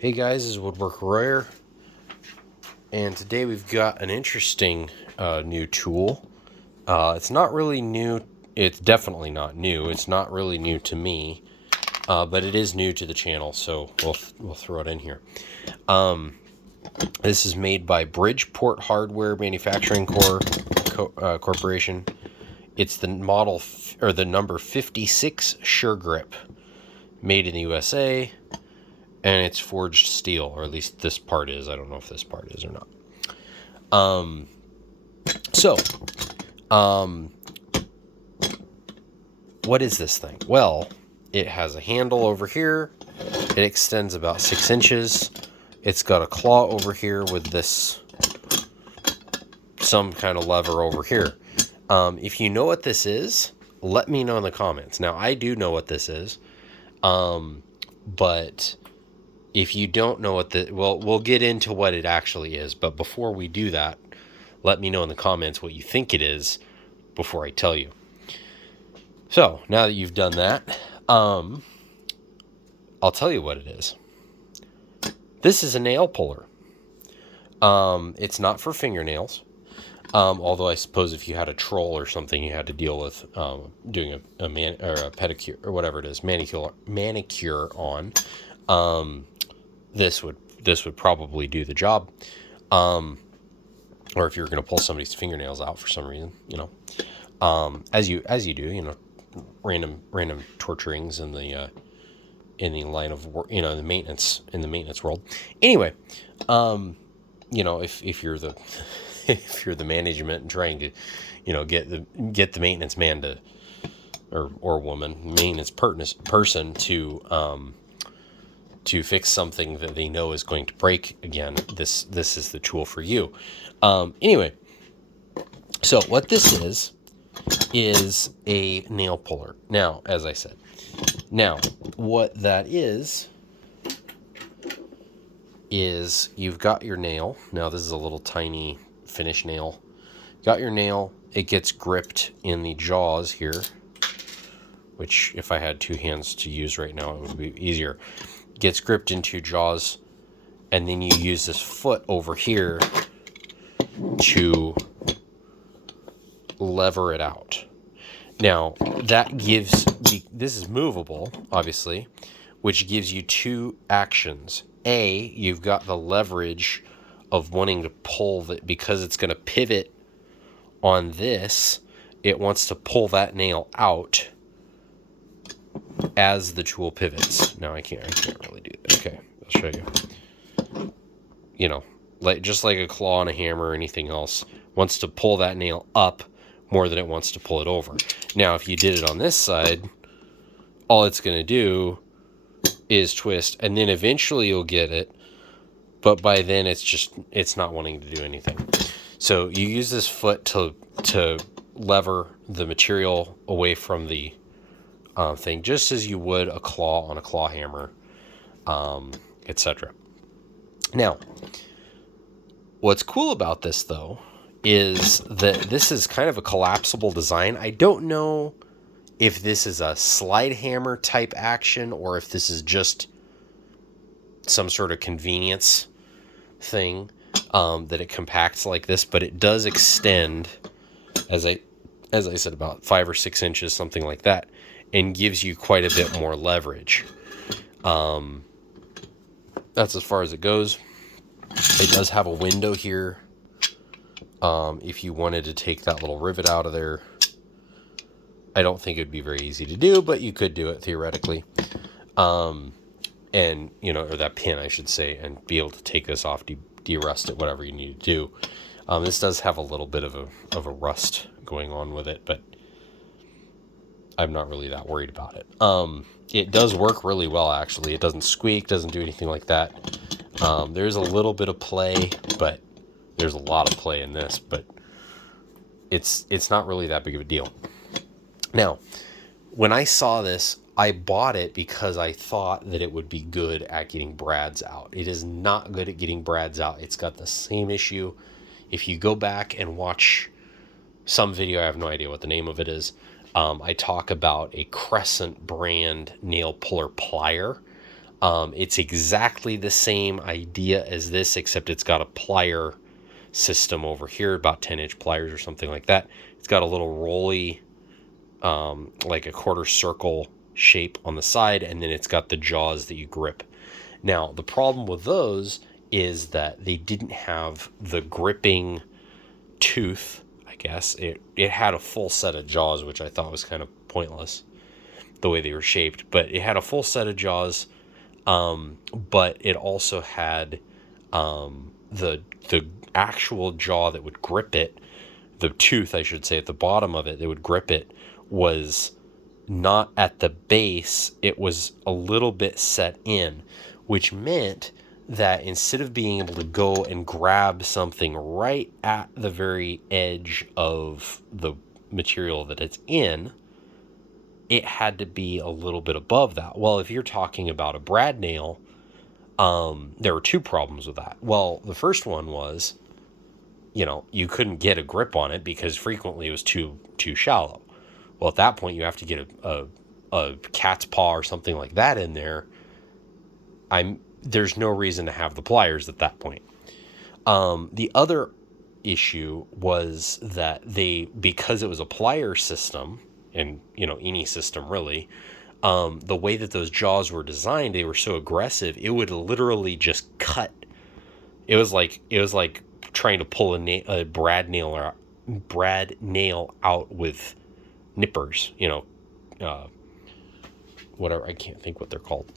Hey guys, this is Woodwork Royer, and today we've got an interesting new tool. It's not really new. It's definitely not new. It's not really new to me, but it is new to the channel, so we'll throw it in here. This is made by Bridgeport Hardware Manufacturing Corporation. It's the model or the number 56 Sure Grip, made in the USA. And it's forged steel, or at least this part is. I don't know if this part is or not. What is this thing? Well, it has a handle over here. It extends about 6 inches. It's got a claw over here with this, some kind of lever over here. If you know what this is, let me know in the comments. Now, I do know what this is, but if you don't know what we'll get into what it actually is. But before we do that, let me know in the comments what you think it is before I tell you. So now that you've done that, I'll tell you what it is. This is a nail puller. It's not for fingernails. Although I suppose if you had a troll or something you had to deal with doing a pedicure or whatever it is, manicure on, this would probably do the job. Or if you're going to pull somebody's fingernails out for some reason, as you do, random torturings in the line of work, the maintenance world. Anyway, if you're the if you're the management and trying to, get the maintenance man to or woman, maintenance person to fix something that they know is going to break again, this is the tool for you. Anyway, so what this is a nail puller. Now, as I said, what that is you've got your nail. Now, this is a little tiny finish nail. Got your nail. It gets gripped in the jaws here, which if I had two hands to use right now, it would be easier. Gets gripped into jaws, and then you use this foot over here to lever it out. Now, this is movable, obviously, which gives you two actions. A, you've got the leverage of wanting to pull that, because it's going to pivot on this. It wants to pull that nail out as the tool pivots. Now I can't really do that. Okay, I'll show you. Just like a claw on a hammer or anything else, wants to pull that nail up more than it wants to pull it over. Now, if you did it on this side, all it's going to do is twist, and then eventually you'll get it, but by then it's not wanting to do anything. So you use this foot to lever the material away from the thing, just as you would a claw on a claw hammer, etc. Now, what's cool about this, though, is that this is kind of a collapsible design. I don't know if this is a slide hammer type action or if this is just some sort of convenience thing, that it compacts like this, but it does extend, as I said, about 5 or 6 inches, something like that, and gives you quite a bit more leverage. That's as far as it goes. It does have a window here. If you wanted to take that little rivet out of there, I don't think it'd be very easy to do, but you could do it theoretically. Or that pin, I should say, and be able to take this off, de-rust it, whatever you need to do. This does have a little bit of a rust going on with it, but I'm not really that worried about it. It does work really well, actually. It doesn't squeak, doesn't do anything like that. There's a little bit of play, but there's a lot of play in this, but it's not really that big of a deal. Now, when I saw this, I bought it because I thought that it would be good at getting brads out. It is not good at getting brads out. It's got the same issue. If you go back and watch some video, I have no idea what the name of it is, I talk about a Crescent brand nail puller plier. It's exactly the same idea as this, except it's got a plier system over here, about 10-inch pliers or something like that. It's got a little rolly, like a quarter circle shape on the side, and then it's got the jaws that you grip. Now, the problem with those is that they didn't have the gripping tooth, I guess. It had a full set of jaws, which I thought was kind of pointless, the way they were shaped. But it had a full set of jaws, but it also had the actual jaw that would grip it, the tooth, I should say, at the bottom of it that would grip it, was not at the base. It was a little bit set in, which meant that instead of being able to go and grab something right at the very edge of the material that it's in, it had to be a little bit above that. Well, if you're talking about a brad nail, there were two problems with that. Well, the first one was, you couldn't get a grip on it because frequently it was too shallow. Well, at that point, you have to get a cat's paw or something like that in there. There's no reason to have the pliers at that point. The other issue was that because it was a plier system, and any system really, the way that those jaws were designed, they were so aggressive, it would literally just cut. It was like trying to pull a brad nail out with nippers, whatever, I can't think what they're called.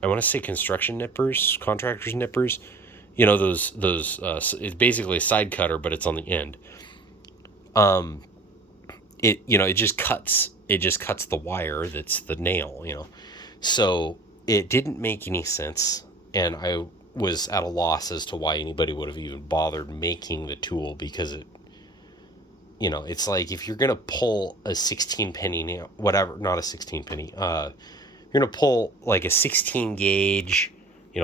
I want to say construction nippers, contractors nippers, those it's basically a side cutter, but it's on the end. It just cuts the wire that's the nail, so it didn't make any sense, and I was at a loss as to why anybody would have even bothered making the tool, because it's like, if you're going to pull a 16 penny nail, whatever, not a 16 penny, you're going to pull like a 16 gauge,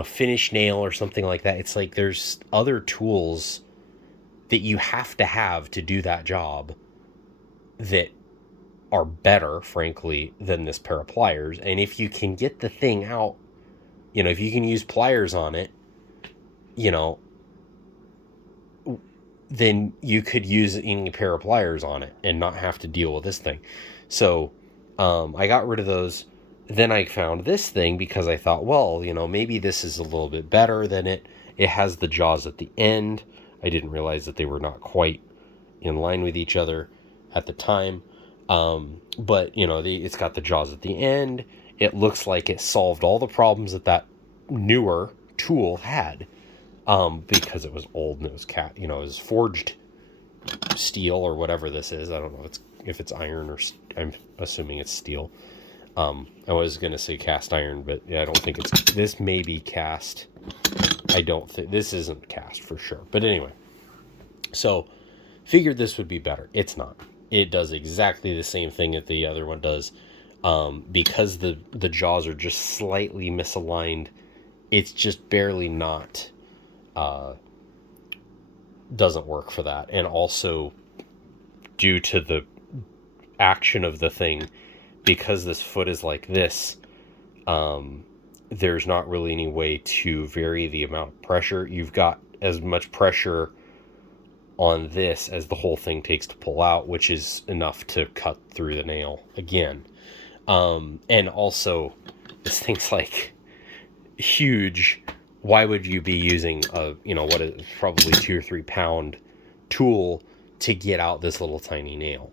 finish nail or something like that. It's like, there's other tools that you have to do that job that are better, frankly, than this pair of pliers. And if you can get the thing out, if you can use pliers on it, then you could use any pair of pliers on it and not have to deal with this thing. So I got rid of those. Then I found this thing because I thought, well, maybe this is a little bit better than it. It has the jaws at the end. I didn't realize that they were not quite in line with each other at the time. But, it's got the jaws at the end. It looks like it solved all the problems that newer tool had. Because it was old and it was it was forged steel or whatever this is. I don't know if it's iron or I'm assuming it's steel. I was going to say cast iron, but yeah, I don't think this may be cast. I don't think this isn't cast for sure. But anyway, so figured this would be better. It's not. It does exactly the same thing that the other one does. Because the jaws are just slightly misaligned. It's just barely not, doesn't work for that. And also due to the action of the thing, because this foot is like this, there's not really any way to vary the amount of pressure. You've got as much pressure on this as the whole thing takes to pull out, which is enough to cut through the nail again. And also, this thing's like huge. Why would you be using what is probably 2 or 3 pound tool to get out this little tiny nail?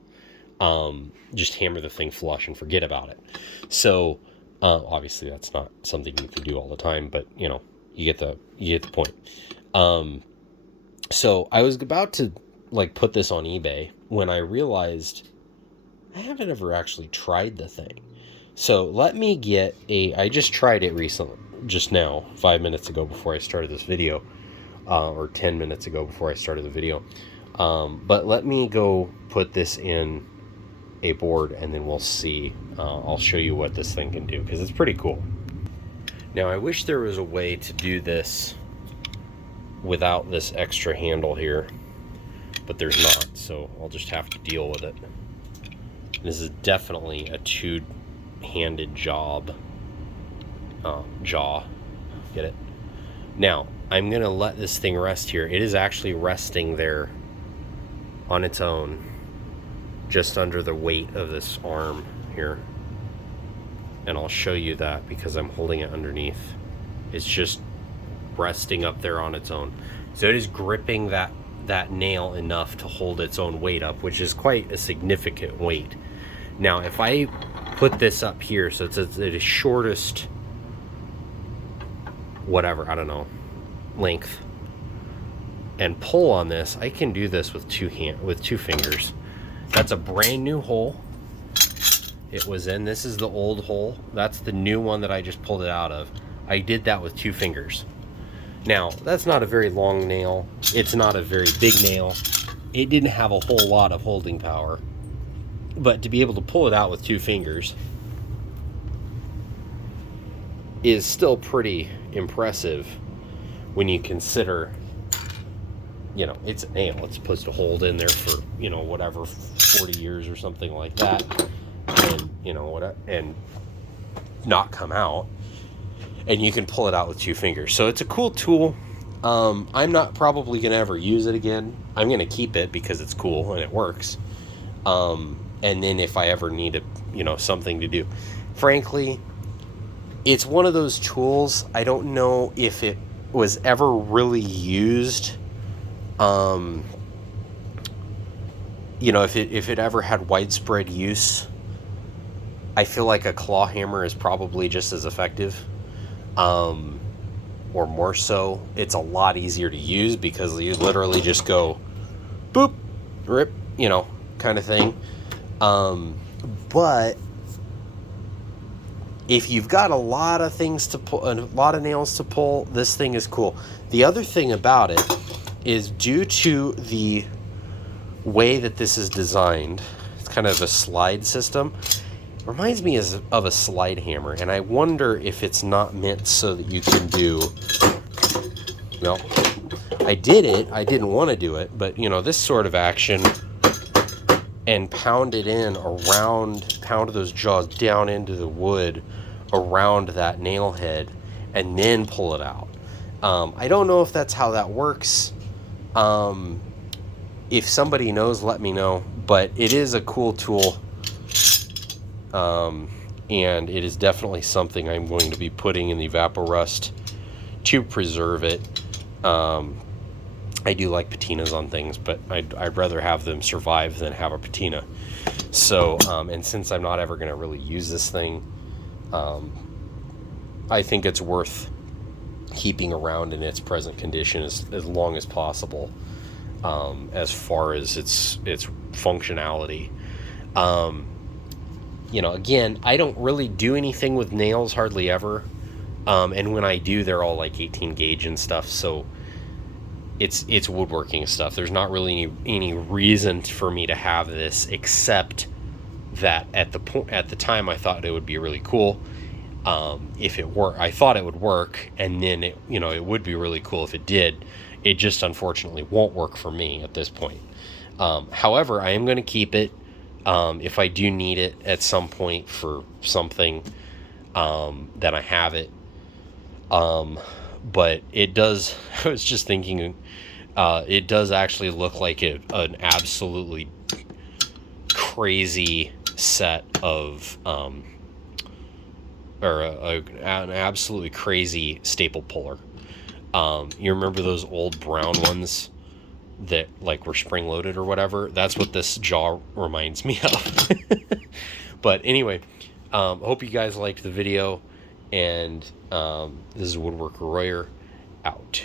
Just hammer the thing flush and forget about it. So obviously that's not something you can do all the time, but you get the point. So I was about to put this on eBay when I realized I haven't ever actually tried the thing. So let me get I just tried it recently, just now, 5 minutes ago before I started this video, or 10 minutes ago before I started the video. But let me go put this in a board and then we'll see. I'll show you what this thing can do, because it's pretty cool. Now I wish there was a way to do this without this extra handle here, but there's not, so I'll just have to deal with it. This is definitely a two-handed job. jaw. Get it? Now, I'm going to let this thing rest here. It is actually resting there on its own, just under the weight of this arm here. And I'll show you that because I'm holding it underneath. It's just resting up there on its own. So it is gripping that nail enough to hold its own weight up, which is quite a significant weight. Now, if I put this up here, so it's at the shortest, whatever, I don't know, length, and pull on this, I can do this with two fingers. That's a brand new hole it was in. This is the old hole. That's the new one that I just pulled it out of. I did that with 2 fingers. Now, that's not a very long nail. It's not a very big nail. It didn't have a whole lot of holding power. But to be able to pull it out with 2 fingers is still pretty impressive when you consider, you know, it's a nail. It's supposed to hold in there for, you know, whatever, 40 years or something like that. And, you know, what, and not come out. And you can pull it out with 2 fingers. So it's a cool tool. I'm not probably going to ever use it again. I'm going to keep it because it's cool and it works. And then if I ever need a, you know, something to do. Frankly, it's one of those tools, I don't know if it was ever really used. You know, if it ever had widespread use, I feel like a claw hammer is probably just as effective. Or more so. It's a lot easier to use because you literally just go boop, rip, you know, kind of thing. But if you've got a lot of things to pull, a lot of nails to pull, this thing is cool. The other thing about it is, due to the way that this is designed, it's kind of a slide system. Reminds me of a slide hammer, and I wonder if it's not meant so that you can do, well, I did it, I didn't want to do it, but, you know, this sort of action, and pound it in around, pound those jaws down into the wood around that nail head, and then pull it out. I don't know if that's how that works. If somebody knows, let me know, but it is a cool tool. And it is definitely something I'm going to be putting in the Evaporust to preserve it. I do like patinas on things, but I'd rather have them survive than have a patina. So, and since I'm not ever going to really use this thing, I think it's worth keeping around in its present condition as long as possible, as far as its functionality. You know, again, I don't really do anything with nails hardly ever. And when I do, they're all like 18 gauge and stuff. So it's woodworking stuff. There's not really any reason for me to have this, except that at the time I thought it would be really cool. If it were, I thought it would work, and then it would be really cool if it did. It just unfortunately won't work for me at this point. However, I am going to keep it. If I do need it at some point for something, then I have it. But it does, I was just thinking, it does actually look like an absolutely crazy set of, or an absolutely crazy staple puller. You remember those old brown ones that like were spring loaded or whatever? That's what this jaw reminds me of. But anyway, hope you guys liked the video, and this is Woodworker Royer out.